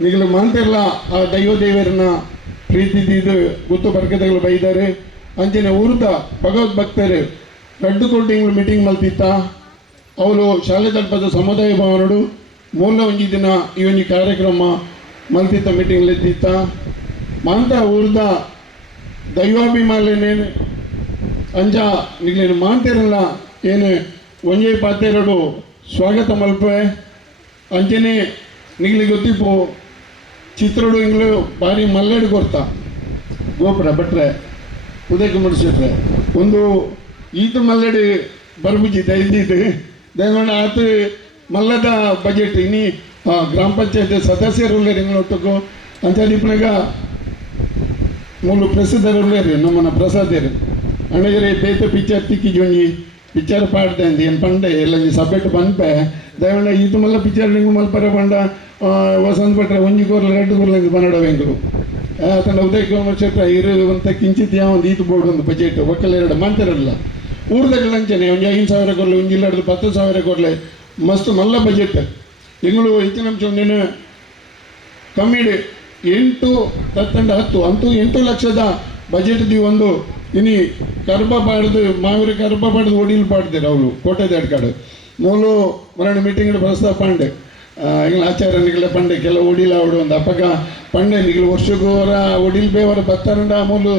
ನಿಗಲು ಮಾಂತಿರ್ಲ ಆ ದೈವ ದೇವರನ್ನ ಪ್ರೀತಿದ್ದು ಗುತ್ತು ಬರ್ಕತೆಗಳು ಬೈದಾರೆ. ಅಂಚನೆ ಊರ್ದ ಭಗವದ್ ಭಕ್ತರು ರಡ್ಡು ಕೋಟಿಂಗ್ಳು ಮೀಟಿಂಗ್ ಮಲ್ತಿತ್ತ ಅವಳು ಶಾಲೆ ತಲುಪದ ಸಮುದಾಯ ಭವನಡು ಮೂಲ ಒಂಜಿ ದಿನ ಈ ಒಂಜಿ ಕಾರ್ಯಕ್ರಮ ಮಲ್ತಿತ್ತ ಮೀಟಿಂಗ್ ಎತ್ತಿತ್ತ ಮಾಂತ ಊರ್ದ ದೈವಾಭಿಮಾನೇನು ಅಂಜ ನಿಗ್ಲೇನು ಮಾಂತಿರಲ್ಲ ಏನು ಒಂಜೇ ಪಾತೆರಡು ಸ್ವಾಗತ ಮಲ್ಪೆ ಅಂಚನೆ ನಿಗ್ಲಿ ಗೊತ್ತಿಪ್ಪು ಚಿತ್ರಡು ಇಂಗ್ಲು ಭಾರಿ ಮಲ್ಲೆಡ್ ಕೊರ್ತ ಗೋಪುರ ಭಟ್ರೆ ಉದಯ ಮುಡಿಸಿಟ್ರೆ. ಒಂದು ಈತ ಮಲ್ಲೆಡು ಬರ್ಬುಜಿ ಇದ್ದಿದ್ದು ದಯಮಾಡಿ ಆತ ಮಲ್ಲದ ಬಜೆಟ್ ಇನ್ನಿ ಗ್ರಾಮ ಪಂಚಾಯತ್ ಸದಸ್ಯರು ಒಟ್ಟುಕು ಅಂತ ದಿಪ್ಪನಾಗ ಮೂಲು ಪ್ರಸಿದ್ಧರುಳ್ಳೇರಿ ನಮ್ಮನ ಪ್ರಸಾದೇರು ಅಣ್ಣಗರೆ, ಬೇತ ಪಿಕ್ಚರ್ ತಿಕ್ಕಿ ಜೊಂಜಿ ಪಿಕ್ಚರ್ ಪಾಡ್ದೆ ಅಂತ ಏನು ಪಂಡೆ, ಎಲ್ಲ ಸಬ್ಜೆಕ್ಟ್ ಬಂದ್ಪೆ. ದಯಮಾಡ ಇದು ಮಲ್ಲ ಪಿಕ್ಚರ್ ನಿಂಗೆ ಮಲ್ಪರ ಆ, ವಸಂತ ಭಟ್ರೆ ಒಂಜಿ ಕೋರ್ಲ ಎರಡು ಕೋರ್ಲ ಬನ್ನಡ ವೆಂಗರು ಆತನ ಉದಯ ಕುಮಾರ್ ಶೆಟ್ರ ಇರು ಅಂತ ಕಿಂಚಿತ್ ಒಂದು ಈತು ಬೋರ್ಡ್ ಒಂದು ಬಜೆಟ್ ಒಕ್ಕಲ್ ಎರಡು ಮಂತಿರಲ್ಲ ಊರ್ದಾಗ ಲಂಚನೆ ಒಂದು ಐದು ಸಾವಿರ ಕೊಡ್ಲೆ ಒಂದು ಜಿಲ್ಲಾಡ್ದು ಹತ್ತು ಸಾವಿರ ಕೊಡ್ಲೆ ಮಸ್ತ್ ಮಲ್ಲ ಬಜೆಟ್ ತಿಂಗಳು ಹೆಚ್ಚಿನ ಅಂಶ ಒಂದೇನು ಕಮ್ಮಿಡಿ ಎಂಟು ತತ್ತಂಡ ಹತ್ತು ಅಂತೂ ಎಂಟು ಲಕ್ಷದ ಬಜೆಟ್ದಿ ಒಂದು ಇನಿ ಕರ್ಬ ಪಾಡ್ದು ಮಾವಿರ ಕರ್ಬ ಪಾಡ್ದು ಒಡಿಲ್ ಪಾಡ್ದಿರ ಅವಳು ಕೋಟೆ ದಾಡ್ಕಾಡು ಮೂಲು ಮರಣ ಮೀಟಿಂಗ್ ಬಳಸ್ತಾ ಪಾಂಡೆ. ಇಂಗ್ಲ ಆಚಾರ ನಿಗಲ ಪಂಡೆ ಕೆಲ ಒಡಿಲ ಅವಡು ಒಂದು ಅಪಗ ಪಂಡೆ ನಿಗಲು ವರ್ಷಗೋರ ಒಡಿಲ್ ಬೇವರ ಬತ್ತಾರಂಡ ಮೂಲು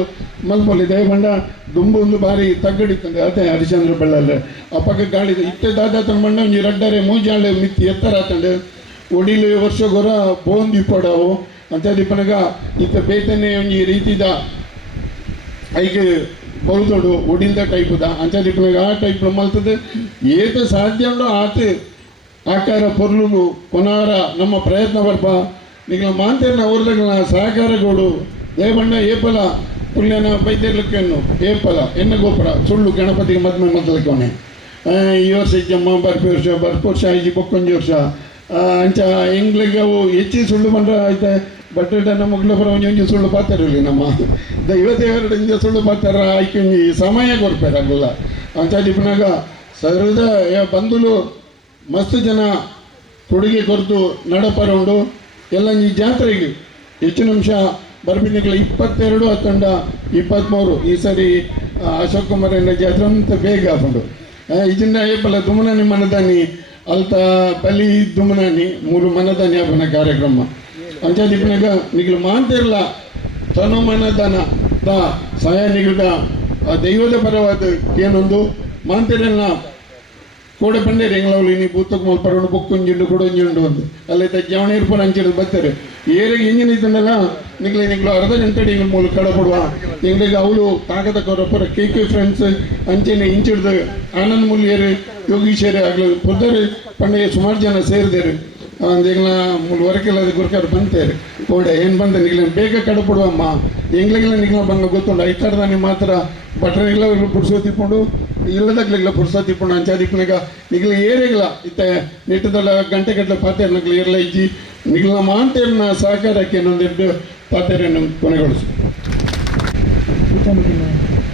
ಮಲ್ಮೂಲಿ ದಯ ಬಂಡ ದುಂಬು ಒಂದು ಬಾರಿ ತಗ್ಗಡಿತ್ತಂದೆ ಅದೇ ಹರಿಶ್ಚಂದ್ರ ಬಳ್ಳಾಲೆ ಅಪಗ ಗಾಳಿ ಇತ್ತೆ ದಾದ ತಂಡ ಒಂಜಿ ರಡ್ಡರೆ ಮೂಜಾಳೆ ಮಿತ್ತಿ ಎತ್ತರ ಆತಂಡೆ. ಒಡಿಲು ವರ್ಷಗೋರ ಬೋಂದಿ ಪಡವು ಅಂತ ದಿಪ್ಪನಗ ಇತ್ತ ಬೇತನೆ ಒಂಜಿ ರೀತಿದ ಐಕೆ ಬೌದೋಡು ಒಡಿಲ್ದ ಟೈಪುದ ಅಂಚ ದಿಪ್ಪನಗ ಆ ಟೈಪ್ ಮಲ್ತದೆ. ಏತ ಸಾಧ್ಯ ಆತು. ಆಕಾರ ಪೊರ್ಲು ಕೊನಾರ ನಮ್ಮ ಪ್ರಯತ್ನ ಬರ್ಪ ಮಾಂತೇನ ಊರ್ಲಗಳ ಸಹಕಾರ ಕೊಡು. ದೇವಣ್ಣ ಏಪಲ ಪುಣ್ಯನ ಬೈದ್ಯರ್ಲಕ್ಕನ್ನು ಏಪಲ ಎನ್ನ ಗೋಪುರ. ಸುಳ್ಳು ಗಣಪತಿಗೆ ಮದ್ಮೆ ಮೊದಲಕೊನೆ ಈ ವರ್ಷ ಇಜ್ಜಮ್ಮ ಬರ್ಪಿ ವರ್ಷ, ಬರ್ಪು ವರ್ಷ ಐಜಿ ಬೊಕ್ಕೊಂಜಿ ವರ್ಷ. ಅಂಚ ಹೆಂಗ್ಲಿಗೆ ಅವು ಹೆಚ್ಚಿ ಸುಳ್ಳು ಬಂದ್ರೆ ಆಯ್ತಾ. ಬಟ್ ನಮ್ಮ ಮಗ್ಳ ಒಂಜಿ ಸುಳ್ಳು ಪಾತಾರಲ್ಲಿ ನಮ್ಮ. ದೈವ ದೇವರ ಸುಳ್ಳು ಪಾತಾರ ಆಯ್ಕೆ ಸಮಯ ಕೊಡ್ಬೇಕಾಗಲ್ಲ ಅಂಚ ದಿಪ್ಪನಾಗ ಬಂದಲು ಮಸ್ತ್ ಜನ ಕೊಡುಗೆ ಕೊರತು ನಡಪರ ಉಂಡು. ಎಲ್ಲ ಈ ಜಾತ್ರೆಗೆ ಹೆಚ್ಚಿನ ಅಂಶ ಬರ್ಬಿನಿಗಳ ಇಪ್ಪತ್ತೆರಡು ಹತ್ತೊಂಡ ಇಪ್ಪತ್ತ್ಮೂರು ಈ ಸರಿ ಅಶೋಕ್ ಕುಮಾರ್ ಜಾತ್ರೆ ಅಂತ ಬೇಗ ಹಾಕೊಂಡು ಇದನ್ನ ಏಪಲ್ಲ ದುಮನಾನಿ ಮನದಾನಿ, ಅಲ್ತ ಬಲಿ ದುಮನಾನಿ ಮೂರು ಮನದಾನಿ ಹಬ್ಬನ ಕಾರ್ಯಕ್ರಮ. ಪಂಚಾಯತ್ ಇಪ್ಪನಾಗ ನಿಗ್ಲು ಮಾಡ್ತಿರಲ್ಲ ತನು ಮನದಾನ ದ ಸಹಾಯ ನಿಗಳ ದೈವದ ಪರವಾದ ಏನೊಂದು? ಮಾಂತಿರಲ್ಲ ಕೋಡೆ ಪಂಡೇರಿ ಎಂಗ್ಲವ್ಲು ಇನಿ ಬೂತಕ್ಕೆ ಮಲ್ಪರೋಡು ಬೊಕ್ಕೊಂಜುಂಡು ಕೊಡೊಂಜುಂಡು ಅಂತ ಅಲ್ಲಿ ಜವಣ ಇರ್ಪನ ಅಂಚಿಡು ಬರ್ತಾರೆ ಏರಿಗೆ ಎಂಜಿನ ಇದ್ದನಲ್ಲ, ನಿಗ್ಲಿ ನಿಗ್ಲು ಅರ್ಧ ಗಂಟೆ ನಿಗ್ಲ ಮೂಲ ಕಡಪಡುವ. ಎಂಗ್ಲಿಗೆ ಅವಳು ತಾಕದ ಕೊರಪ್ಪರ ಕೆ ಕೆ ಫ್ರೆಂಡ್ಸ್ ಅಂಚೆನೆ ಇಂಚಿಡ್ದು ಆನಂದ್ ಮುಲ್ಯರು ಯೋಗೀಶರು ಆಗ್ಲು ಪುದ್ದರು ಪಂಡೆಗೆ ಸುಮಾರು ಜನ ಸೇರಿದರು. ಒಂದಿಗ್ಲ ಮೂರು ವರಕ್ಕೆಲ್ಲ ಗುರ್ಕರ್ ಬಂತೇರಿ ಓಡೆ, ಏನು ಬಂದ ನಿಗ್ಲ, ಬೇಗ ಕಡಪಡುವಮ್ಮ ಎಂಗ್ಲಿಗೆಲ್ಲ ನಿಗ್ಲ ಬಂಗ ಗೊತ್ತುಂಡು ಐತಾಡ್ದಾನೆ ಮಾತ್ರ ಬಟ್ರನಿಗ್ಲ ಪುಡ್ಸೋ ತಿಪ್ಕೊಂಡು ಇಲ್ಲದಾಗ್ಲಿಗ್ಲ ಪುಡ್ಸೋ ತಿಪ್ಕೊಂಡು ಅಂಚಾದಿಪ್ನಾಗ ನಿಗ್ಲ ಏರಿಗ್ಲ ಇತ್ತೆ ನೆಟ್ಟದಲ್ಲ ಗಂಟೆ ಗಟ್ಟಲೆ ಪಾತೆರ್ ನಗ್ಲ ಎಲ್ಲ ಇಜ್ಜಿ. ನಿಗ್ಲ ಮಾಂತೇರ್ನ ಸಹಕಾರಕ್ಕೆ ಇನ್ನೊಂದೆರಡು ನಮ್ಗೆ ಕೊನೆಗೊಳಿಸು.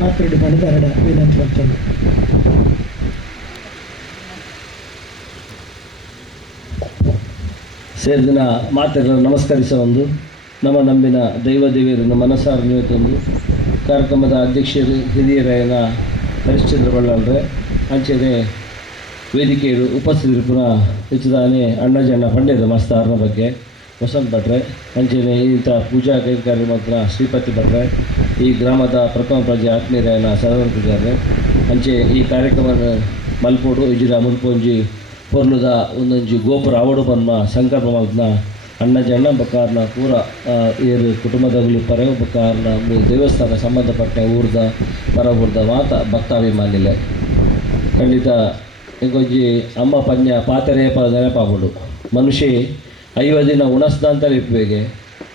ಪಾತ್ರೆ ಪಡೆದರಡ ವಿನಂತಿ ಸೇರಿದಿನ ಮಾತೆಗಳನ್ನು ನಮಸ್ಕರಿಸೋ ಒಂದು ನಮ್ಮ ನಂಬಿನ ದೈವ ದೇವಿಯರನ್ನು ಮನಸ್ಸಾರ ನೀವು ಕಾರ್ಯಕ್ರಮದ ಅಧ್ಯಕ್ಷರು ಹಿರಿಯರಾಯನ ಹರಿಶ್ಚಂದ್ರ ಬಳ್ಳಾಳ್ರೆ ಅಂಚೆನೆ ವೇದಿಕೆಯರು ಉಪಸ್ಥಿತರು ಹೆಚ್ಚಿದಾನೆ ಅಣ್ಣಜಣ್ಣ ಪಂಡ್ಯದ ಮಸ್ತಾರನ ಬಗ್ಗೆ ವಸಂತ್ ಭಟ್ರೆ ಅಂಚೆನೆ ಇಂಥ ಪೂಜಾ ಕೈಗಾರ್ಯ ಮಾತ್ರ ಶ್ರೀಪತಿ ಭಟ್ರೆ, ಈ ಗ್ರಾಮದ ಪ್ರಥಮ ಪ್ರಜೆ ಆತ್ಮೀಯರಾಯನ ಸದವರ್ತಿದ್ದಾರೆ ಅಂಚೆ ಈ ಕಾರ್ಯಕ್ರಮ ಮಲ್ಪೋಡು ಇಜಿರ ಮುಲ್ಪೊಂಜಿ ಪೊರ್ಲುದ ಒಂದೊಂಜಿ ಗೋಪುರ ಅವಡು ಬನ್ನ ಸಂಕಲ್ಪ ಮಗ್ನ ಅಣ್ಣ ಜಣ್ಣ ಬಕಾರ್ನ ಪೂರ ಏರು ಕುಟುಂಬದಗಳು ಪರವ ಬಕಾರ್ನ ದೇವಸ್ಥಾನ ಸಂಬಂಧಪಟ್ಟ ಊರ್ದ ಪರ ಊರ್ದ ಮಾತ ಭಕ್ತಾಭಿಮಾನಿಲೆ. ಖಂಡಿತ ಇಂಕೊಂಜಿ ಅಮ್ಮ ಪಂಜ ಪಾತೆರೆ ಪದನೆ ನೆನಪಾಗುಡು ಮನುಷ್ಯ ಐವತ್ತು ದಿನ ಉಣಸ್ದಂತ ಲಿಪ್ಪಿಗೆ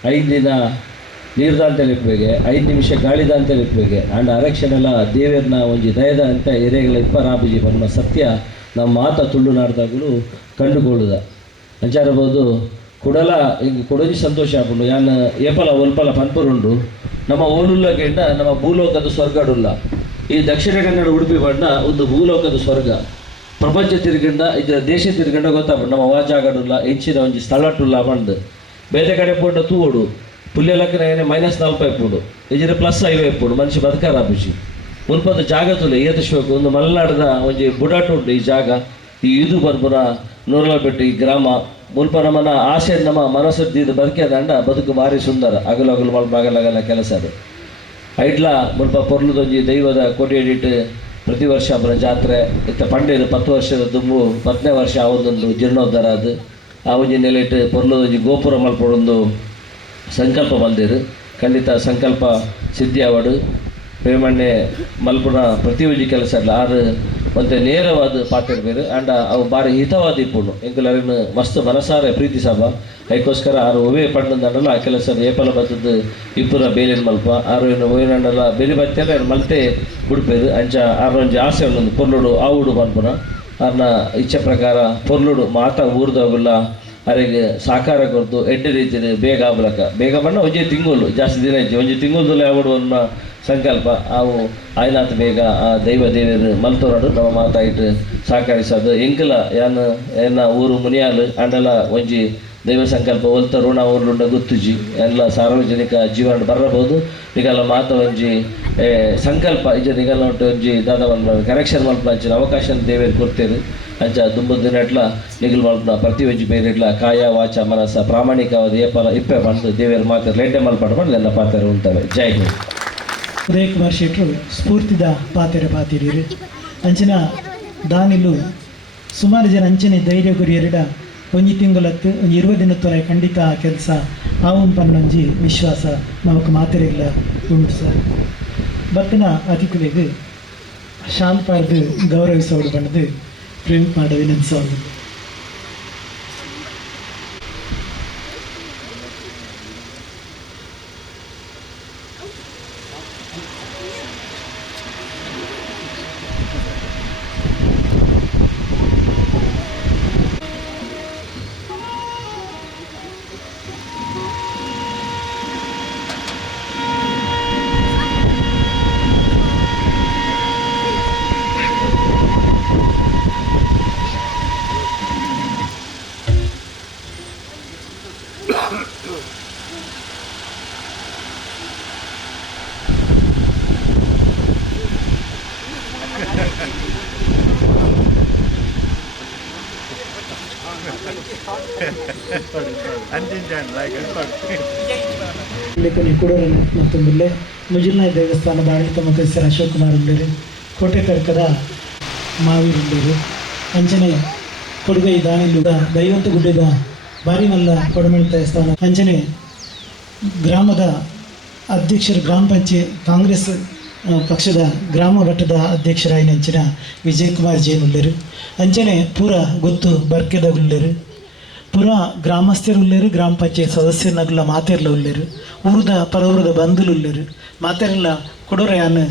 ಐದು ದಿನ ನೀರ್ದಂತ ಲಿಪ್ಪಿಗೆ ಐದು ನಿಮಿಷ ಗಾಳಿದ ಅಂತ ಲಿಪ್ಪಿಗೆ ಆಂಡ ಅರಕ್ಷಣೆಲ್ಲ ದೇವರನ್ನ ಒಂಜಿ ದಯದ ಅಂತ ಎರೆಗಳ ಇಪ್ಪರಾಬಜಿ ಬನ್ನ ಸತ್ಯ ನಮ್ಮ ಮಾತ ತುಂಡು ನಾಡ್ದಾಗಲು ಕಂಡುಕೊಳ್ಳುದ. ಅಂಚಾರಬಹುದು, ಕುಡಲ ಈಗ ಕೊಡೋದಿ ಸಂತೋಷ ಆಪುಂಡು ಯಾನ್ ಏಪಲ ಒಲ್ಪಲ ಪನ್ಪುರುಂಡು ನಮ್ಮ ಓನುಲ್ಲಗೆಂಡ ನಮ್ಮ ಭೂಲೋಕದ ಸ್ವರ್ಗಡುಲ್ಲ. ಈ ದಕ್ಷಿಣ ಕನ್ನಡ ಉಡುಪಿ ಬಣ್ಣ ಒಂದು ಭೂಲೋಕದ ಸ್ವರ್ಗ. ಪ್ರಪಂಚ ತಿರುಗಂಡ ಇದರ ದೇಶ ತಿರುಗಂಡ ಗೊತ್ತಾಗ್ಬಿಡು ನಮ್ಮ ವಾಜಾಗಡುಲ್ಲ ಹೆಚ್ಚಿನ ಒಂಜಿ ಸ್ಥಳಟ್ಟುಲ್ಲ ಬಂದು. ಬೇರೆ ಕಡೆ ಪೋಂಡ ಪುಲ್ಯ ಲಕ್ಕನ ಏನೇ ಮೈನಸ್ ನಲ್ಪೈ ಪೋಡು. ಇಜಿರ ಪ್ಲಸ್ ಐವೈ ಮನುಷ್ಯ ಬದುಕಾರ ಮುನ್ಪದ ಜಾಗ ತುಲೆ ಏತಶ್ವಕು ಒಂದು ಮಲೆನಾಡದ ಒಂಜಿ ಬುಡಾಟ ಉಂಟು ಈ ಜಾಗ. ಈ ಇದು ಬರ್ಬುರ ನೂರಲಬೆಟ್ಟು ಈ ಗ್ರಾಮ. ಮುಲ್ಪ ನಮ್ಮನ ಆಸೆ, ನಮ್ಮ ಮನಸ್ಸು ಬದುಕಿದಂಡ ಬದುಕು ಭಾರಿ ಸುಂದರ. ಅಗಲು ಅಗಲು ಮಲ್ಪ ಅಗಲಗಲ ಕೆಲಸ ಅದು. ಐಟ್ಲ ಮುಲ್ಪ ಪೊರ್ಲುದೊಂಜಿ ದೈವದ ಕೊಡಿಯಡಿಟ್ಟು ಪ್ರತಿ ವರ್ಷ ಅಬ್ಬರ ಜಾತ್ರೆ, ಇತ್ತ ಪಂಡೆದು ಪತ್ತು ವರ್ಷದ ದುಂಬು ಪತ್ತನೇ ವರ್ಷ ಅವನೊಂದು ಜೀರ್ಣೋದ್ಧಾರ ಅದು. ಆ ಒಂಜಿ ನೆಲೆಟ್ ಪೊರ್ಲುದೊಂಜಿ ಗೋಪುರ ಮಲ್ಪಡೊಂದು ಸಂಕಲ್ಪ ಬಂದಿರು ಖಂಡಿತ ಸಂಕಲ್ಪ ಸಿದ್ಧಿ ಪೇಮಣ್ಣೆ ಮಲ್ಪುನ ಪ್ರತಿ ಒಂಜಿ ಕೆಲಸ ಆರು ಮತ್ತೆ ನೇರವಾದ ಪಾತ್ರ ಬೇರೆ ಆಂಡ ಅವು ಭಾರಿ ಹಿತವಾದ ಇಪ್ಪುಂಡು ಎಂಕುಲರಿನ ಮಸ್ತ್ ಮನಸಾರೆ ಪ್ರೀತಿ ಸಾಬ ಅದಕ್ಕೋಸ್ಕರ ಆರು ಒವೆ ಪಂಡಂದಲ್ಲ ಆ ಕೆಲಸ ಏಪಲ ಬತ್ತದ ಇಬ್ಬರ ಬೇಲಿನ ಮಲ್ಪ. ಆರು ಏನು ಬೇಲಿ ಬೆಲಿ ಬತ್ತಲ್ಲ ಮಲ್ತೆ ಉಡುಪೇದು. ಅಂಚ ಆರು ಒಂಜಿ ಆಸೆ ಉಂಡು ಪೊರ್ಲುಡು, ಆ ಉಡು ಮಲ್ಪುನ ಅವ್ರನ್ನ ಇಚ್ಛೆ ಪ್ರಕಾರ ಪೊರ್ಲುಡು, ಮಾತ ಊರ್ದೋಗುಲ್ಲ ಅವರಿಗೆ ಸಾಕಾರ ಕೊಡ್ತು ಎಡ್ಡೆ ರೀತಿಯಲ್ಲಿ ಬೇಗ ಆಗ್ಲಕ್ಕ ಬೇಗ ಬಣ್ಣ ಒಂಜೆ ತಿಂಗಳು, ಜಾಸ್ತಿ ದಿನ ಇತ್ತು ಒಂಜೆ ತಿಂಗಳದಲ್ಲಿ ಯಾವ ಸಂಕಲ್ಪ, ಅವು ಆಯ್ನಾತ್ ಬೇಗ ಆ ದೈವ ದೇವರು ಮಲ್ತೋರಾಡು ನಮ್ಮ ಮಾತಾಯಿಟ್ಟು ಸಹಕರಿಸೋದು. ಎಂಕಲ, ಯಾನ ಎನ್ನ ಊರು ಮುನಿಯಾಲು ಅಂಡೆಲ್ಲ ಒಂಜಿ ದೈವ ಸಂಕಲ್ಪ, ಒಲ್ತ ಋಣ ಊರ್ಲುಂಡ ಗೊತ್ತುಜಿ, ಎಲ್ಲ ಸಾರ್ವಜನಿಕ ಜೀವನ ಬರಬಹುದು. ನಿಗಲ ಮಾತ ಒಂಜಿ ಸಂಕಲ್ಪ ಇಜ ನಿಗಲ ಉಂಟು ಒಂಜಿ ದಾದ ಒಂದು ಕರೆಕ್ಷನ್ ಮಲ್ಪನ ಅಂಚಿನ ಅವಕಾಶ ದೇವೇರು ಕೊಡ್ತೇವೆ. ಅಂಚ ದುಂಬು ದಿನಟ್ಲ, ನಿಗಲ್ ಮಲ್ಪ ಪ್ರತಿ ಒಂಜಿ ಬೇರೆಡ್ಲ ಕಾಯ, ವಾಚ ಮನಸ ಪ್ರಾಮಾಣಿಕವಾದ ಏಪಲ, ಇಪ್ಪೆ ಬಂದು ದೇವೇರು ಮಾತಾಡ ಲೇಟೆ ಮಲ್ಪಡ ನನ್ನ ಪಾತ್ರ ಉಂಟವೆ. ಜೈ ಹಿಂದ್. ಉದಯ್ ಕುಮಾರ್ ಶೆಟ್ಟರು ಸ್ಫೂರ್ತಿದ ಪಾತೆರ ಪಾತಿರೀರು ಅಂಚಿನ ದಾನಿಲು ಸುಮಾರು ಜನ ಅಂಚನೆ ಧೈರ್ಯ ಗುರಿ ಒಂಜಿ ತಿಂಗಳತ್ತು, ಒಂಜಿ ಇರುವ ದಿನ ತೊಲೆ ಖಂಡಿತ ಆ ಕೆಲಸ. ಆವಂ ಪನ್ನೊಂಜಿ ವಿಶ್ವಾಸ ನಮಕ್ ಮಾತೆರೆಗ್ಲ ಉಂಟು ಸರ್. ಬತ್ತಿನ ಅತಿಥಿಗಳಿಗೆ ಪಾಡ್ದು ಗೌರವಿಸೋಡು ಬಣ್ಣದು ಪ್ರೇಮ್ ಮಾಡ ವಿನಂತಿಸೋದು ಕುಡೂರನ್ನು ಮತ್ತೊಂದಿಲ್ಲೇ ಮುಜಿಲ್ನಾಯ್ ದೇವಸ್ಥಾನದ ಆಡಳಿತ ಹೆಸರು ಅಶೋಕ್ ಕುಮಾರ್ ಉಳ್ಳೇರು ಕೋಟೆ ಕರ್ಕದ ಮಾವೀರ್ ಉಳ್ಳೇರು ಅಂಚನೆ ಕೊಡುಗೈ ದಾನಿಲುಗ ದೈವಂತ ಗುಡ್ಡದ ಬಾರಿಮಲ್ಲ ಕೊಡಮಣಿ ದೇವಸ್ಥಾನ, ಅಂಚನೆ ಗ್ರಾಮದ ಅಧ್ಯಕ್ಷರು ಗ್ರಾಮ ಪಂಚಾಯತ್ ಕಾಂಗ್ರೆಸ್ ಪಕ್ಷದ ಗ್ರಾಮ ಘಟ್ಟದ ಅಧ್ಯಕ್ಷರಾಗಿ ನೆಂಚಿನ ವಿಜಯ್ ಕುಮಾರ್ ಜೈನ್ ಉಳ್ಳೇರು ಅಂಚನೆ ಪೂರ ಗೊತ್ತು ಬರ್ಕೆದ ಪುರ ಗ್ರಾಮಸ್ಥರು ಉಳ್ಳೇರು ಗ್ರಾಮ ಪಂಚಾಯತ್ ಸದಸ್ಯರನ್ನಾಗಲ ಮಾತೆರ್ಲ ಉಳ್ಳೇರು ಊರದ ಪರವೂರದ ಬಂಧುಲು ಉಳ್ಳೇರು ಮಾತೆರ್ಲ ಕೊಡೋರ ಯಾನು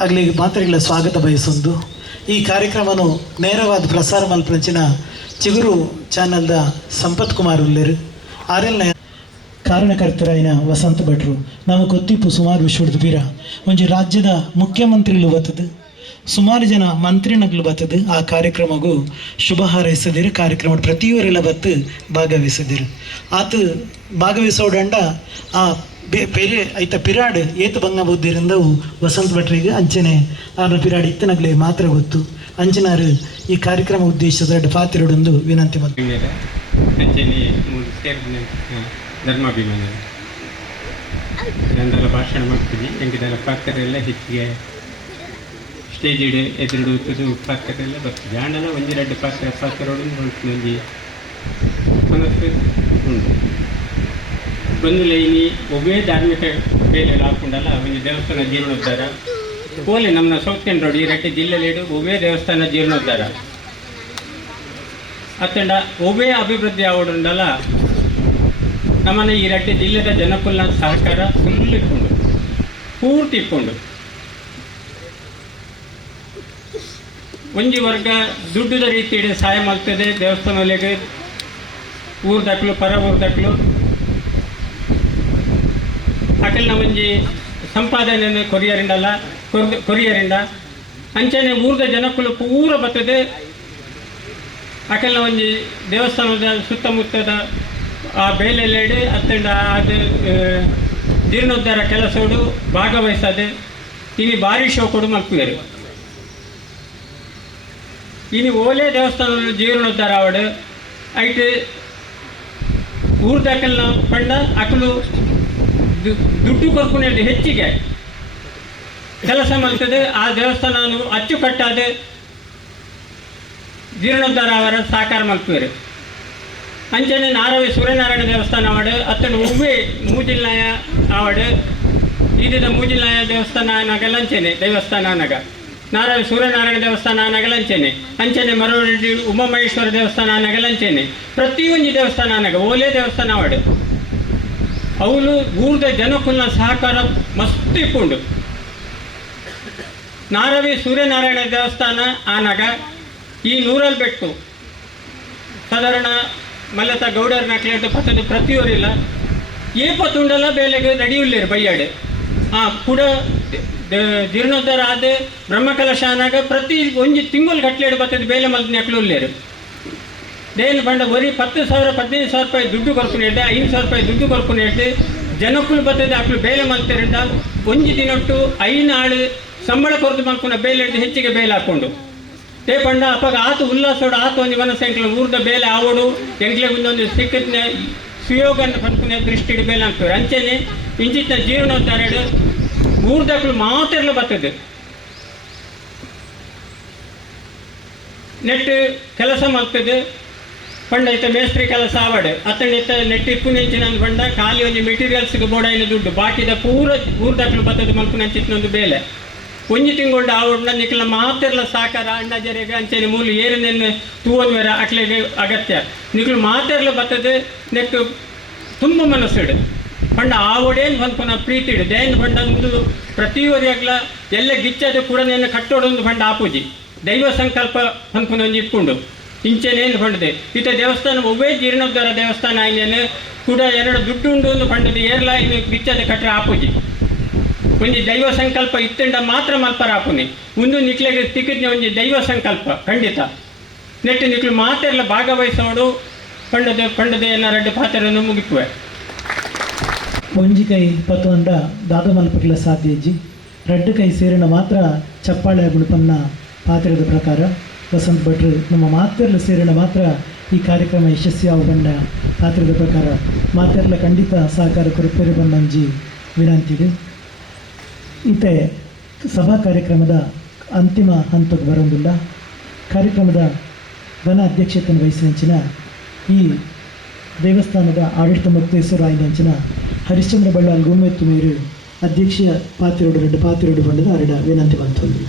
ಆಗಲಿ ಮಾತೆರೆಗಳ ಸ್ವಾಗತ ಬಯಸೊಂದು. ಈ ಕಾರ್ಯಕ್ರಮನು ನೇರವಾದ ಪ್ರಸಾರ ಮಲ್ಪಂಚಿನ ಚಿಗುರು ಚಾನಲ್ದ ಸಂಪತ್ ಕುಮಾರ್ ಉಳ್ಳೇರು ಆರೆಲ್ನ ಕಾರಣಕರ್ತರಾಯಿನ ವಸಂತ ಭಟ್ರು ನಮಗೆ ಗೊತ್ತಿಪ್ಪು ಸುಮಾರು ವಿಶ್ವದ ಬೀರ. ಒಂಜಿ ರಾಜ್ಯದ ಮುಖ್ಯಮಂತ್ರಿಗಳು ಬತ್ತದು ಸುಮಾರು ಜನ ಮಂತ್ರಿನಗಳು ಬತ್ತದ ಆ ಕಾರ್ಯಕ್ರಮಗೂ ಶುಭ ಹಾರೈಸದಿರು, ಕಾರ್ಯಕ್ರಮ ಪ್ರತಿಯೊರೆಲ್ಲ ಬತ್ತು ಭಾಗವಹಿಸಿದಿರು. ಆತ ಭಾಗವಹಿಸೋಡಂಡ ಆ ಬೇ ಬೇರೆ ಐತ ಪಿರಾಡ್ ಏತು ಭಂಗ ಬುದ್ಧಿರಿಂದವು ವಸಂತ ಭಟ್ರಿಗೆ ಅಂಚನೆ ಆರ ಪಿರಾಡ್ ಇತ್ತನಗಲೇ ಮಾತ್ರ ಗೊತ್ತು. ಅಂಚನಾರು ಈ ಕಾರ್ಯಕ್ರಮ ಉದ್ದೇಶದ ಪಾತಿರುಡೊಂದು ವಿನಂತಿ ಸೇರಿದ ಧರ್ಮಾಭಿಮಾನ ಭಾಷಣ ಮಾಡ್ತೀವಿ ಹೆಂಗಿದೆಲ್ಲ ಪಾತ್ರೆಲ್ಲ ಹೆಚ್ಚಿಗೆ ಸ್ಟೇಜ್ ಇಡೆ ಎದುರುಡು ತುದು ಪಾತ್ರೆಲ್ಲ ಬರ್ತದೆ. ಆಂಡಲ ಒಂಜಿ ಎರಡು ಪಾತ್ರೆ ಪಾತ್ರೆಗಳು ಒಂದು ಒಂಜಿ ಉಂಟು ಒಂದು ಲೈನಿ ಒಬ್ಬೇ ಧಾರ್ಮಿಕ ಬೇಲೆ ಹಾಕೊಂಡಲ್ಲ ಒಂದು ದೇವಸ್ಥಾನ ಜೀರ್ಣೋದ್ಧಾರ. ಕೋಲೆ ನಮ್ಮ ಸೌತ್ ನೋಡಿ ರೋಡ್ ಈ ರೆಡ್ಡಿ ಜಿಲ್ಲೆಲೇಡು ಒಬ್ಬೇ ದೇವಸ್ಥಾನ ಜೀರ್ಣೋದ್ಧಾರ. ಅತ್ತಂಡ ಒಬ್ಬೇ ಅಭಿವೃದ್ಧಿ ಆವಡುಂಡಲ್ಲ ನಮ್ಮನ್ನ ಈ ರೆಡ್ಡಿ ಜಿಲ್ಲೆದ ಜನಪುಲ್ನ ಸಹಕಾರ ಫುಲ್ ಇಟ್ಕೊಂಡು ಪೂರ್ತಿ ಇಟ್ಕೊಂಡು ಒಂಜಿ ವರ್ಗ ದುಡ್ಡುದ ರೀತಿ ಸಹಾಯ ಮಾಡ್ತದೆ ದೇವಸ್ಥಾನಗಳಿಗೆ ಊರ್ ದಾಖಲು ಪರ ಊರ್ ದಾಖಲು ಅಕಲ್ನ ಒಂಜಿ ಸಂಪಾದನೆಯನ್ನು ಕೊರಿಯರಿಂಡಲ್ಲ ಕೊರಿಯರಿಂದ. ಅಂಚನೆ ಊರ್ದ ಜನಕ್ಕೂ ಪೂರ ಬರ್ತದೆ. ಅಕಲ್ನ ಒಂಜಿ ದೇವಸ್ಥಾನದ ಸುತ್ತಮುತ್ತದ ಆ ಬೇಲೆಲ್ಲೆಡೆ ಅತ್ತಂಡ ಅದು ಜೀರ್ಣೋದ್ಧಾರ ಕೆಲಸಗಳು ಭಾಗವಹಿಸದೆ ಇಲ್ಲಿ ಭಾರಿ ಶೋಕಡು ಮಲ್ಪುವೆರು ಇನಿ ಓಲೆ ದೇವಸ್ಥಾನದ ಜೀರ್ಣೋದ್ಧಾರ ಐತೆ ಐಟ್ ಊರ್ದಕಲ್ನ ಪಂಡ, ಅಕಲು ದುಡ್ಡು ಕೊರ್ಪುನೆಡ್ ಹೆಚ್ಚಿಗೆ ಕೆಲಸ ಮಾಡ್ತದೆ. ಆ ದೇವಸ್ಥಾನ ಅಚ್ಚುಕಟ್ಟಾದ ಜೀರ್ಣೋದ್ಧಾರ ಅವರ ಸಾಕಾರ ಮಾಡ್ತಾರೆ ಅಂಚನೆ ನಾರವಿ ಸೂರ್ಯನಾರಾಯಣ ದೇವಸ್ಥಾನ ಆವಡು ಅತ್ತನ ಉವ್ವೆ ಮೂಜಿಲ್ನಾಯ ಆವಡು, ಈದಿದ ಮೂಜಿಲ್ನಾಯ ದೇವಸ್ಥಾನ ನಗಲಂಚೆನೆ ದೇವಸ್ಥಾನ ನಗ. ನಾರವಿ ಸೂರ್ಯನಾರಾಯಣ ದೇವಸ್ಥಾನ ನಗಲಂಚೆನೆ ಅಂಚನೆ ಮರವಳ್ಳಿ ಉಮಾಮಹೇಶ್ವರ ದೇವಸ್ಥಾನ ನಗಲಂಚೆನೆ ಪ್ರತಿಯೊಂದು ದೇವಸ್ಥಾನ ನಗ ಓಲೆ ದೇವಸ್ಥಾನ ಆವಡು ಅವಳು ಊರ್ದ ಜನಕ್ಕುಲ್ನ ಸಹಕಾರ ಮಸ್ತ್ ಇಪ್ಪುಂಡು. ನಾರವಿ ಸೂರ್ಯನಾರಾಯಣ ದೇವಸ್ಥಾನ ಆನಾಗ ಈ ನೂರಲ್ಲಿ ಬೆಟ್ಟು. ಸಾಧಾರಣ ಮಲ್ಲತ ಗೌಡರ ನಕ್ಲೇಟ್ ಪತ್ತದು ಪ್ರತಿಯೊರಿಲ್ಲ. ಪತ್ತುಂಡಲ್ಲ ಬೇಲೆಗೆ ನಡೆಯುಲ್ಲೇರು ಬಯ್ಯಾಡೆ ಆ ಕೂಡ ಜೀರ್ಣೋದ್ಧಾರ ಆದ ಬ್ರಹ್ಮಕಲಶ ಆನಾಗ ಪ್ರತಿ ಒಂಜಿ ತಿಂಗಳು ಗಟ್ಲೆಡು ಬತ್ತದ ಬೇಲೆ ಮಲ್ದ ನೆಕ್ಳುಳ್ಳೇರು ದೇನ್ ಬಂಡ ಬರೀ ಪತ್ತು ಸಾವಿರ ಹದಿನೈದು ಸಾವಿರ ರೂಪಾಯಿ ದುಡ್ಡು ಕೊರ್ಕೊಂಡು ಇಡ್ಡೆ ಐದು ಸಾವಿರ ರೂಪಾಯಿ ದುಡ್ಡು ಕೊರ್ಕೊಂಡು ಇಡ್ಡೆ ಜನಕ್ಕೂ ಬರ್ತದೆ ಅಕ್ಲು ಬೇಲೆ ಮಲ್ತಾರಿಂದ ಒಂಜಿ ದಿನೊಟ್ಟು ಐನಾಳು ಸಂಬಳ ಕೊರದು ಮಲ್ಕೊಂಡ ಬೇಲೆ ಹಿಡಿದು ಹೆಚ್ಚಿಗೆ ಬೇಲೆ ಹಾಕೊಂಡು ತೇ ಪಂಡ ಅಪ್ಪಾಗ ಆತು ಉಲ್ಲಾಸೋಡು, ಆತು ಒಂದು ಮನಸ್ಸು ಎಂಕ್ಲೆ ಊರ್ದ ಬೇಲೆ ಆವಡು ಎಂಕ್ಲೆ ಒಂದೊಂದು ಸಿಕ್ಕತ್ನೆ ಸುಯೋಗನ ಪಂಪುನ ದೃಷ್ಟಿ ಬೇಲೆ ಆಗ್ತವೆ ಅಂಚೆನೆ ಇಂಚಿತ್ತ ಜೀರ್ಣೋದ್ಧಾರ ಊರ್ದಕ್ಳು ಮಾತ್ರ ಬರ್ತದೆ ನೆಟ್ ಕೆಲಸ ಮಾಡ್ತದೆ ಪಂಡ ಇತ್ತ ಮೇಸ್ತ್ರಿ ಕೆಲಸ ಆವಡೆ. ಅತನ ಇತ್ತ ನೆಟ್ ಇಪ್ಪುನೆಂಚಿನ ಪಂಡ, ಖಾಲಿ ಒಂದು ಮೆಟೀರಿಯಲ್ಸ್ಗೆ ಬೋಡಾಯಿನ ದುಡ್ಡು. ಬಾಕಿದ ಪೂರ ಊರ್ದಾಕ್ಲು ಬತ್ತದ ಒಂದು ಬೇಲೆ. ಒಂಜಿ ತಿಂಗಳು ಆವಡ್ನ ನಿಕ್ಕಲ ಮಾತ್ರ ಸಾಕಾರ, ಅಣ್ಣ ಜರೆಗೆ, ಅಂಚೆನೆ ಮೂಲು ಏರನೆನ್ನು ತೂವನ್ ಮೇರೆ ಅಟ್ಲೆಗೆ ಅಗತ್ಯ. ನಿಕ್ಕಲು ಮಾತ್ರ ಬರ್ತದೆ ನೆಟ್ಟು ತುಂಬ ಮನಸ್ಸಿಡು. ಪಂಡ ಆವಡೇನು ಮಲ್ಪನ ಪ್ರೀತಿ ಇಡು ದೇನ್ ಪಂಡ ಒಂದು ಪ್ರತಿಯೊರಿಯಾಗ್ಲ ಎಲ್ಲ ಗಿಚ್ಚದು ಕೂಡ ನೆನ್ನ ಕಟ್ಟೋಡೊಂದು ಪಂಡ ಆಪೂಜಿ ದೈವ ಸಂಕಲ್ಪ ಅನ್ಕೊಂಡು ಒಂದು ಇಟ್ಕೊಂಡು. ಇಂಚೆನೇನು ಪಂಡದೆ ಇತ ದೇವಸ್ಥಾನ ಒಬ್ಬೇ ಜೀರ್ಣೋದ್ಧಾರ ದೇವಸ್ಥಾನ ಆಯ್ನೇನು ಕೂಡ ಎರಡು ದುಡ್ಡು ಉಂಡು ಒಂದು ಬಂಡದ ಏರ್ಲ ಇನ್ನು ಗಿಚ್ಚದ ಕಟ್ಟರೆ ಆಪೂಜಿ ಒಂಜಿ ದೈವ ಸಂಕಲ್ಪ ಇತ್ತಂಡ ಮಾತ್ರ ಮಲ್ಪರ ಆಪುನಿ ಒಂದು ನಿಕ್ಲೆಗೆ ತಿಕ್ಕಿದ್ನೆ ಒಂಜಿ ದೈವ ಸಂಕಲ್ಪ, ಖಂಡಿತ. ನೆಟ್ಟು ನಿಕ್ಲು ಮಾತೆಲ್ಲ ಭಾಗವಹಿಸೋಡು, ಪಂಡದೆ ನ ಏನಾರಡ್ಡು ಪಾತ್ರ ಮುಗಿಪುವೆ. ಒಂಜಿ ಕೈ ಪತ್ತೊಂಡ ದಾದ ಮಲ್ಪಕ್ಲ ಸಾಧ್ಯ ಇಜ್ಜಿ. ರೆಡ್ ಕೈ ಸೇರಿನ ಮಾತ್ರ ಚಪ್ಪಾಳೆ ಗುಣಪನ್ನ ಪಾತ್ರದ ಪ್ರಕಾರ. ವಸಂತ್ ಭಟ್ರು, ನಮ್ಮ ಮಾತೆರ್ಲ ಸೇರಿನ ಮಾತ್ರ ಈ ಕಾರ್ಯಕ್ರಮ ಯಶಸ್ವಿ ಬಂಡ ಪಾತ್ರದ ಪ್ರಕಾರ. ಮಾತೆರ್ಲ ಖಂಡಿತ ಸಹಕಾರ ಕೊರಪೇರಿ ಬಂದಂಜಿ ವಿನಂತಿದೆ. ಈತೆ ಸಭಾ ಕಾರ್ಯಕ್ರಮದ ಅಂತಿಮ ಹಂತಕ್ಕೆ ಬರೋದಿಲ್ಲ. ಕಾರ್ಯಕ್ರಮದ ಘನ ಅಧ್ಯಕ್ಷತೆಯನ್ನು ವಹಿಸಿದಂಚಿನ ಈ ದೇವಸ್ಥಾನದ ಆಡಳಿತ ಮುಕ್ತೇಶ್ವರ ಆಯ್ದಂಚಿನ ಹರಿಶ್ಚಂದ್ರ ಬಳ್ಳಾನ್ ಗೋಮೆತ್ತು ಮೇರು ಅಧ್ಯಕ್ಷ ಪಾತಿರೋಡು ರೆಡ್ಡು ಪಾತಿರೋಡು ಬಂಡದ ಅರಡ. ವಿನಂತಿ ಬಂತೊಂದು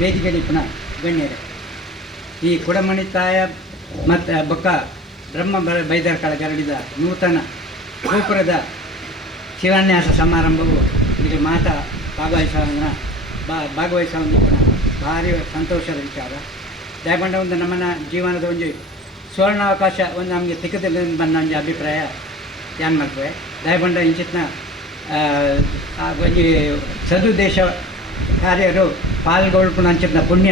ವೇದಿಕೆ ವೇದಿಕೆಯಲ್ಲಿ ಪುನಃ ಗಣ್ಯರೆ. ಈ ಕುಡಮಣಿ ತಾಯ ಮತ್ತು ಬೊಕ್ಕ ಬ್ರಹ್ಮ ಬೈದರ್ಕಾಳ ಗರಡಿದ ನೂತನ ಗೋಪುರದ ಶಿಲಾನ್ಯಾಸ ಸಮಾರಂಭವು ಇಲ್ಲಿ ಮಾತಾ ಭಾಗವಹಿಸ ಭಾಗವಹಿಸುವ ಭಾರಿ ಸಂತೋಷದ ವಿಚಾರ. ದಯಗೊಂಡ ಒಂದು ನಮ್ಮನ ಜೀವನದ ಒಂದು ಸುವರ್ಣಾವಕಾಶ, ಒಂದು ನಮಗೆ ಸಿಕ್ಕದಿಲ್ಲ ಬಂದ ಒಂದು ಅಭಿಪ್ರಾಯ ಏನು ಮಾಡ್ತೇವೆ ದಯಗೊಂಡ ಇಂಚಿತ್ನ ಒಂಜಿ ಸದುದ್ದೇಶ ಕಾರ್ಯರು ಪಾಲ್ಗೊಳ್ಕೊಂಡು ಅಂಚಿನ ಪುಣ್ಯ,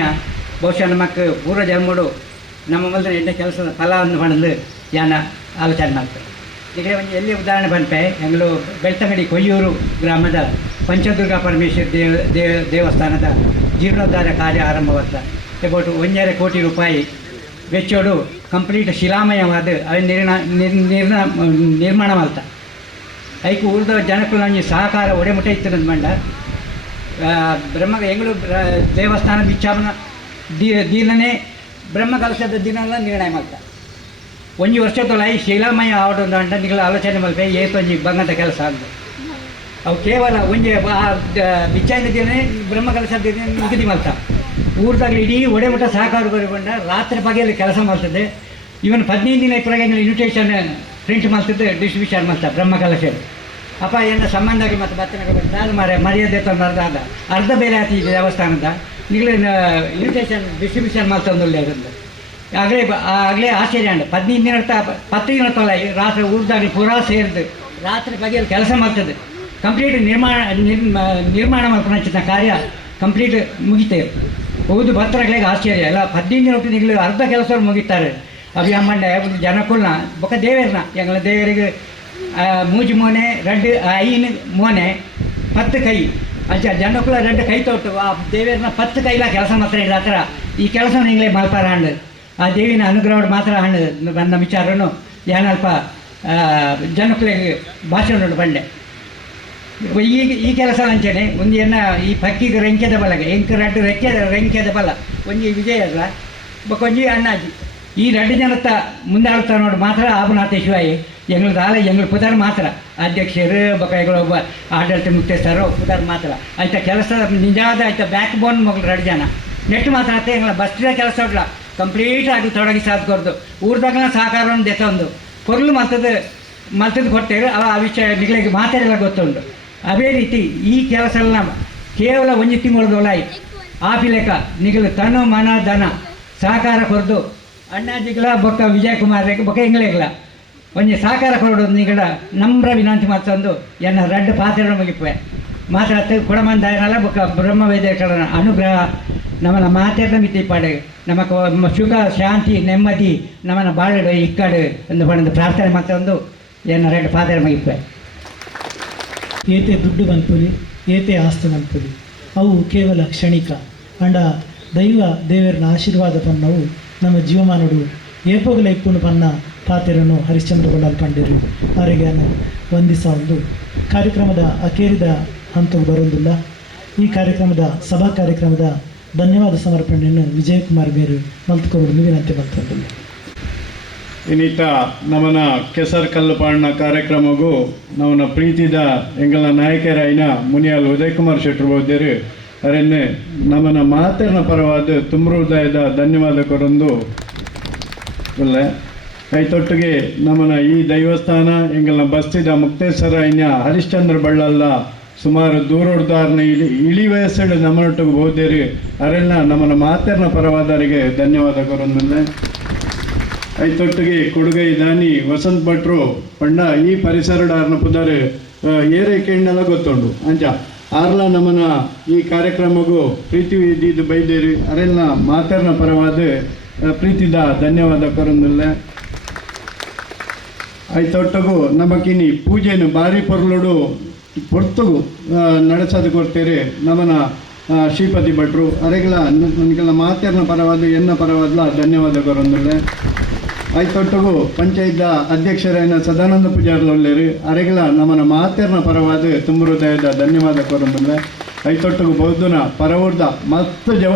ಬಹುಶಃ ನಮಕ್ ಪೂರ್ವ ಜನ್ಮಡು ನಮ್ಮ ಮೊದಲು ಎಣ್ಣೆ ಕೆಲಸದ ಫಲವನ್ನು ಮಾಡಲು ಯಾನ ಆಲೋಚನೆ ಮಾಡ್ತೇವೆ ಈಗ ಒಂದು ಎಲ್ಲಿ ಉದಾಹರಣೆ ಬಂತೆ ಎಂಗಳು ಬೆಳ್ತಂಗಡಿ, ಕೊಯ್ಯೂರು ಗ್ರಾಮದ ಪಂಚದುರ್ಗ ಪರಮೇಶ್ವರ ದೇವ ದೇವ, ದೇವಸ್ಥಾನದ ಜೀರ್ಣೋದ್ಧಾರ ಕಾರ್ಯ ಆರಂಭವಾಗ್ತದೆ ಎಬೌಟ್ ಒಂದರೆ ಕೋಟಿ ರೂಪಾಯಿ ವೆಚ್ಚೋಡು ಕಂಪ್ಲೀಟ್ ಶಿಲಾಮಯವಾದ ನಿರ್ಣ, ನಿರ್, ನಿರ್ಣ ನಿರ್ಮಾಣ ಐಕು ಊರ್ದ ಜನಕ್ಕೂ ಸಹಕಾರ ಒಡೆಮುಟ ಇತ್ತು ಮಂಡ ಬ್ರಹ್ಮ ಬ್ರ- ದೇವಸ್ಥಾನ ಬಿಚ್ಚಾಪನ ದೀ, ದಿನನೇ ಬ್ರಹ್ಮ ಕಲಶದ ದಿನ ನಿರ್ಣಯ ಮಾಡ್ತಾ. ಒಂದು ವರ್ಷದೊಳಗೆ ಶಿಲಾಮಯ ಅಂಡ ನಿಗಳ ಆಲೋಚನೆ ಮಲ್ಪೆ ಏತು ಒಂಜಿ ಬಂಗದ ಕೆಲಸ ಅಂತ ಅವು ಕೇವಲ ಒಂಜೆ ಬಿಚ್ಚಾಯಿನ ದಿನ ಬ್ರಹ್ಮ ಕಲಶದ ದಿನ ನಿಗದಿ ಮಲ್ತ ಊರ್ದಾಗಲಿ ಇಡೀ ಒಡೆಮುಟ ಸಹಕಾರ ಬರಿಕೊಂಡ ರಾತ್ರಿ ಬಗೆಯಲ್ಲಿ ಕೆಲಸ ಮಾಡ್ತದೆ ಇವನ್ ಹದಿನೈದು ದಿನ ಇಪ್ಪರಾಗ ಇನ್ವಿಟೇಷನ್ ಪ್ರಿಂಟ್ ಮಾಡ್ತಿದ್ದೆ ಡಿಸ್ಟ್ರಿಬ್ಯೂಷನ್ ಮಾಡ್ತಾ ಬ್ರಹ್ಮ ಕಲಶ ಅಪ್ಪ ಎಲ್ಲ ಸಂಬಂಧ ಮತ್ತೆ ಬತ್ತನ ನಾನು ಮಾರ ಮರ್ಯಾದೆ ತಂದು ಅರ್ಧ ಅರ್ಧ ಬೇರೆ ಆಯ್ತು ಈ ದೇವಸ್ಥಾನದ. ನಿಗಳ ಇನ್ವಿಟೇಷನ್ ಡಿಸ್ಟ್ರಿಬ್ಯೂಷನ್ ಮಾಡ್ತಂದಿಲ್ಲ ಅದನ್ನು ಆಗಲೇ ಆಗಲೇ ಆಶ್ಚರ್ಯ ಅಂಡ ಹದಿನೈದು ದಿನ ಪತ್ತು ದಿನ ಇರ್ತಲ್ಲ ರಾತ್ರಿ ಊರ್ದಾಗಲಿ ಪುರಾ ಸೇರಿದ್ದು ರಾತ್ರಿ ಬಗೆಯಲ್ಲಿ ಕೆಲಸ ಮಾಡ್ತದೆ ಕಂಪ್ಲೀಟ್ ನಿರ್ಮಾಣ ನಿರ್ಮ ನಿರ್ಮಾಣ ಮಲ್ಪನಂಚಿನ ಕಾರ್ಯ ಕಂಪ್ಲೀಟ್ ಮುಗಿತೇವೆ ಹೌದು ಭತ್ತರಗಳಿಗೆ ಆಶ್ಚರ್ಯ. ಎಲ್ಲ ಹದಿನೈದು ರೂಪಾಯಿ ತಿಂಗಳು ಅರ್ಧ ಕೆಲಸ ಮುಗಿತಾರೆ. ಅಭಿಯಾನ ಮಂಡೆ ಒಂದು ಜನಕ್ಕುಲ್ನ ಬೊಕ್ಕ ದೇವೇರ್ನ. ಎಂಗಳ ದೇವರಿಗೆ ಮೂಜಿ ಮೋನೆ, ರೆಡ್ ಐನ್ ಮೋನೆ, ಪತ್ತು ಕೈ. ಅಜ್ಜ ಜನಕ್ಕೂ ರೆಡ್ ಕೈ ತೊಟ್ಟು ಆ, ದೇವೇರ್ನ ಪತ್ತು ಕೈಲ ಕೆಲಸ ಮಾತ್ರ ಇಲ್ಲ ಹತ್ರ ಈ ಕೆಲಸ ನಿಂಗ್ಲೇ ಮಲ್ಪಾರ ಹಣ್ಣು. ಆ ದೇವಿನ ಅನುಗ್ರಹ ಮಾತ್ರ ಹಣ್ಣು. ಬಂದ ವಿಚಾರನು ಏನಲ್ಪ ಭಾಷೆ ಭಾಷಣ ಬಂಡೆ ಈ ಈ ಕೆಲಸ ಅಂಚನೆ ಒಂದಿನ ಈ ಪಕ್ಕಿಗೆ ರೆಂಕೆದ ಬಲಗೆ, ಎಂಕ್ ರಡ್ಡು ರೆಕ್ಕೆ, ರೆಂಕೆದ ಬಲ, ಒಂಜಿ ವಿಜಯ ಅಲ್ಲ ಬಕೊಂಜಿ ಅಣ್ಣಾಜಿ. ಈ ರಡ್ಡು ಜನತ್ತ ಮುಂದಾಳ್ತಾ ನೋಡಿ ಮಾತ್ರ ಆಭನಾಥ ಶಿವಾಯಿ ಎಂಗಳ ದಾಲ ಎಂಗಳ ಪುತಾರ ಮಾತ್ರ. ಅಧ್ಯಕ್ಷರು ಬಕ ಒಬ್ಬ ಆಡಳಿತ ಮುಖ್ಯಸ್ಥರು ಪುತಾರ ಮಾತ್ರ. ಆಯ್ತ ಕೆಲಸ ನಿಜವಾದ ಆಯ್ತ ಬ್ಯಾಕ್ ಬೋನ್ ಮಗಳು ರಡ್ಡು ಜನ. ನೆಟ್ ಮಾತ್ರ ಆತ ಎಂಗಳ ಬಸ್ತಿದ ಕೆಲಸ ಹೊಡ್ಲ ಕಂಪ್ಲೀಟ್ ಆಗಿ ತೊಡಗಿ ಸಾಧ್ಕೊರ್ದು ಊರ್ದಾಗನ ಸಹಕಾರವನ್ನು ದೆತ್ತೊಂದು ಕೊರ್ಲು ಮತ್ತದ ಮತ್ತದ ಅವ ಆ ವಿಷಯ ನಿಗಳಿಗೆ ಮಾತಾಡಲ್ಲ ಗೊತ್ತುಂಟು ಅದೇ ರೀತಿ ಈ ಕೆಲಸ ಕೇವಲ ಒಂಜಿ ತಿಂಗಳದೊಲಾಯಿ ಆಪಿ ಲೆಕ್ಕ ನಿಗಲು ತನು ಮನ ಧನ ಸಹಕಾರ ಕೊರ್ದು ಅಣ್ಣಾಜಿಗಳ ಬೊಕ್ಕ ವಿಜಯಕುಮಾರ್ ಬೊಕ್ಕ ಎಂಗ್ಲೆಗ್ಲ ಒಂಜಿ ಸಹಕಾರ ಕೊರಡು ನಿಗಡ ನಮ್ರ ವಿನಂತಿ ಮಾತಂದು ಎನ್ನ ರಡ್ಡು ಪಾತ್ರ ಮುಗಿಪೆ ಮಾತಾಡ್ತ ದಾಯನಲ್ಲ ಬೊಕ್ಕ ಬ್ರಹ್ಮ ವೈದ್ಯಕರ ಅನುಗ್ರಹ ನಮ್ಮನ ಮಾತಾಡಿದ ಮಿತಿ ಪಾಡು, ನಮಕ ಸುಖ, ಶಾಂತಿ, ನೆಮ್ಮದಿ ನಮ್ಮನ ಬಾಳಡು ಇಕ್ಕಡು ಎಂದು ಪ್ರಾರ್ಥನೆ ಮಾತಂದು ಎನ್ನ ರಡ್ಡು ಪಾತ್ರ ಮುಗಿಪೆ ಏತೆ ದುಡ್ಡು ಮಲ್ಪುಲಿ ಏತೆ ಆಸ್ತಿ ಮಲ್ಪುಲಿ ಅವು ಕೇವಲ ಕ್ಷಣಿಕ. ಅಂಡ ದೈವ ದೇವರನ ಆಶೀರ್ವಾದ ಪನ್ನವು ನಮ್ಮ ಜೀವಮಾನಡು ಏಪೋಗಲ ಇಪ್ಪುನು ಪನ್ನ ಪಾತೆರನ್ನು ಹರಿಶ್ಚಂದ್ರ ಗೊಂಡಲ್ ಪಂಡಿರು ಅವರಿಗೆ ವಂದಿಸ ಒಂದು ಕಾರ್ಯಕ್ರಮದ ಅಕೇರಿದ ಹಂತವು ಬರುವುದಿಲ್ಲ. ಈ ಕಾರ್ಯಕ್ರಮದ, ಸಭಾ ಕಾರ್ಯಕ್ರಮದ ಧನ್ಯವಾದ ಸಮರ್ಪಣೆಯನ್ನು ವಿಜಯಕುಮಾರ್ ಬೇರು ಮಲ್ತುಕೊಂಡು ವಿನಂತಿ ಮಾಡ್ತಿದ್ದಿಲ್ಲ ಇನ್ನಿತ ನಮನ ಕೆಸರ್ ಕಲ್ಲು ಪಾಡ್ನ ಕಾರ್ಯಕ್ರಮಗೂ ನವನ ಪ್ರೀತಿದ ಎಂಗಳ ನಾಯಕರಾಯಿನ ಮುನಿಯಾಲ್ ಉದಯಕುಮಾರ್ ಶೆಟ್ರು ಬೌದ್ಧರು ಅವರನ್ನೇ ನಮ್ಮನ ಮಾತಿನ ಪರವಾದ ತುಂಬ ಹೃದಯದ ಧನ್ಯವಾದ ಕೊರೊಂದು ಒಳ್ಳೆ ಕೈತೊಟ್ಟಿಗೆ ನಮ್ಮನ ಈ ದೈವಸ್ಥಾನ ಎಂಗಳ ಬಸ್ತಿದ ಮುಕ್ತೇಶ್ವರ ಇನ್ಯ ಹರಿಶ್ಚಂದ್ರ ಬಳ್ಳಲ್ಲ ಸುಮಾರು ದೂರೋಡ್ದಾರನ ಇಳಿ ಇಳಿ ವಯಸ್ಸಳು ನಮ್ಮನೊಟ್ಟಿಗೆ ಬೋದ್ಯರು ಅರೆಲ್ಲ ನಮ್ಮನ ಮಾತಿನ ಪರವಾದರಿಗೆ ಧನ್ಯವಾದ ಕೊರೊಂದನ್ನೇ ಐತೊಟ್ಟಿಗೆ ಕೊಡುಗೈ ದಾನಿ ವಸಂತ್ ಭಟ್ರು ಪಂಡ ಈ ಪರಿಸರ ಪುದಾರೆ ಏರೆ ಕೇಣ್ಣೆಲ್ಲ ಗೊತ್ತುಂಡು ಅಂಚ ಆರ್ಲ ನಮ್ಮನ ಈ ಕಾರ್ಯಕ್ರಮಗೂ ಪ್ರೀತಿ ಇದ್ದಿದ್ದು ಬೈದೇರಿ. ಅರೆಲ್ಲ ಮಾತರ್ನ ಪರವಾದ ಪ್ರೀತಿದ ಧನ್ಯವಾದ ಕೊರೊಂದಿಲ್ಲ. ಐತೊಟ್ಟಗೂ ನಮಕಿನಿ ಪೂಜೆನು ಬಾರಿ ಪೊರ್ಲುಡು ಪೊರ್ತುಗು ನಡೆಸೋದು ಕೊಡ್ತೀರಿ ನಮ್ಮನ ಶ್ರೀಪತಿ ಭಟ್ರು. ಅರೆಗಳ ನನಗೆಲ್ಲ ಮಾತಾರ್ನ ಪರವಾದ, ಎನ್ನ ಪರವಾದ್ಲ ಧನ್ಯವಾದ ಕೊರೊಂದಿಲ್ಲ. ಐತೊಟ್ಟಗೂ ಪಂಚಾಯತ್ ಅಧ್ಯಕ್ಷರಾಯನ ಸದಾನಂದ ಪೂಜಾರ್ಲು ಒಳ್ಳೆರು ಅರೆಗಳ ನಮ್ಮನ ಮಾತೆರ್ನ ಪರವಾದ ತುಂಬ ಹೃದಯದ ಧನ್ಯವಾದ ಕೊರೊಂದಿಲ್ಲ ಐತೊಟ್ಟುಗು ಬೌದ್ಧನ ಪರವೃದ್ಧ ಮತ್ತು ಜವ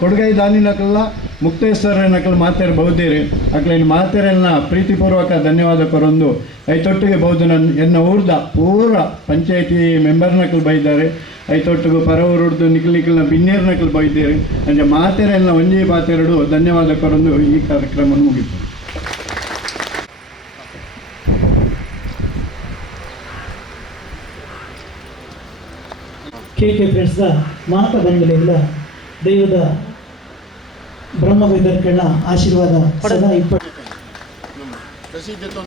ಕೊಡುಗೈ ದಾನಿನಕಲ್ಲ ಮುಕ್ತೇಶ್ವರನಕಲ್ ಮಾತೇರು ಬೌದ್ಧೇರಿ, ಅಕ್ಲೇನು ಮಾತೇರನ್ನ ಪ್ರೀತಿಪೂರ್ವಕ ಧನ್ಯವಾದ ಕೊರೊಂದು, ಐತೊಟ್ಟಿಗೆ ಬೌದ್ಧನ ಎನ್ನ ಊರ್ದ ಪೂರ ಪಂಚಾಯತಿ ಮೆಂಬರ್ನಕಲ್ ಬೈದ್ದಾರೆ ಐತೊಟ್ಟಿಗೂ ಪರವರುಡ್ದು ನಿಕ್ಲ ನಿಖಲ್ನ ಬಿನ್ನೇರ್ನಕಲ್ ಬೈದೇರಿ. ಅಂಚೆ ಮಾತೇರೆಲ್ಲ ಒಂಜೇ ಪಾತೆರಡು ಧನ್ಯವಾದ ಕೊರೊಂದು ಈ ಕಾರ್ಯಕ್ರಮ ಮುಗಿತು ಕೆ ಕೆ ಫ್ರೆಂಡ್ಸ್ನ ಮಾತ ಬಂಗಲೆಯಿಂದ ದೈವದ ಬ್ರಹ್ಮ ವೈದ್ಯರುಗಳ ಆಶೀರ್ವಾದ ಸದಾ ಇಪ್ಪ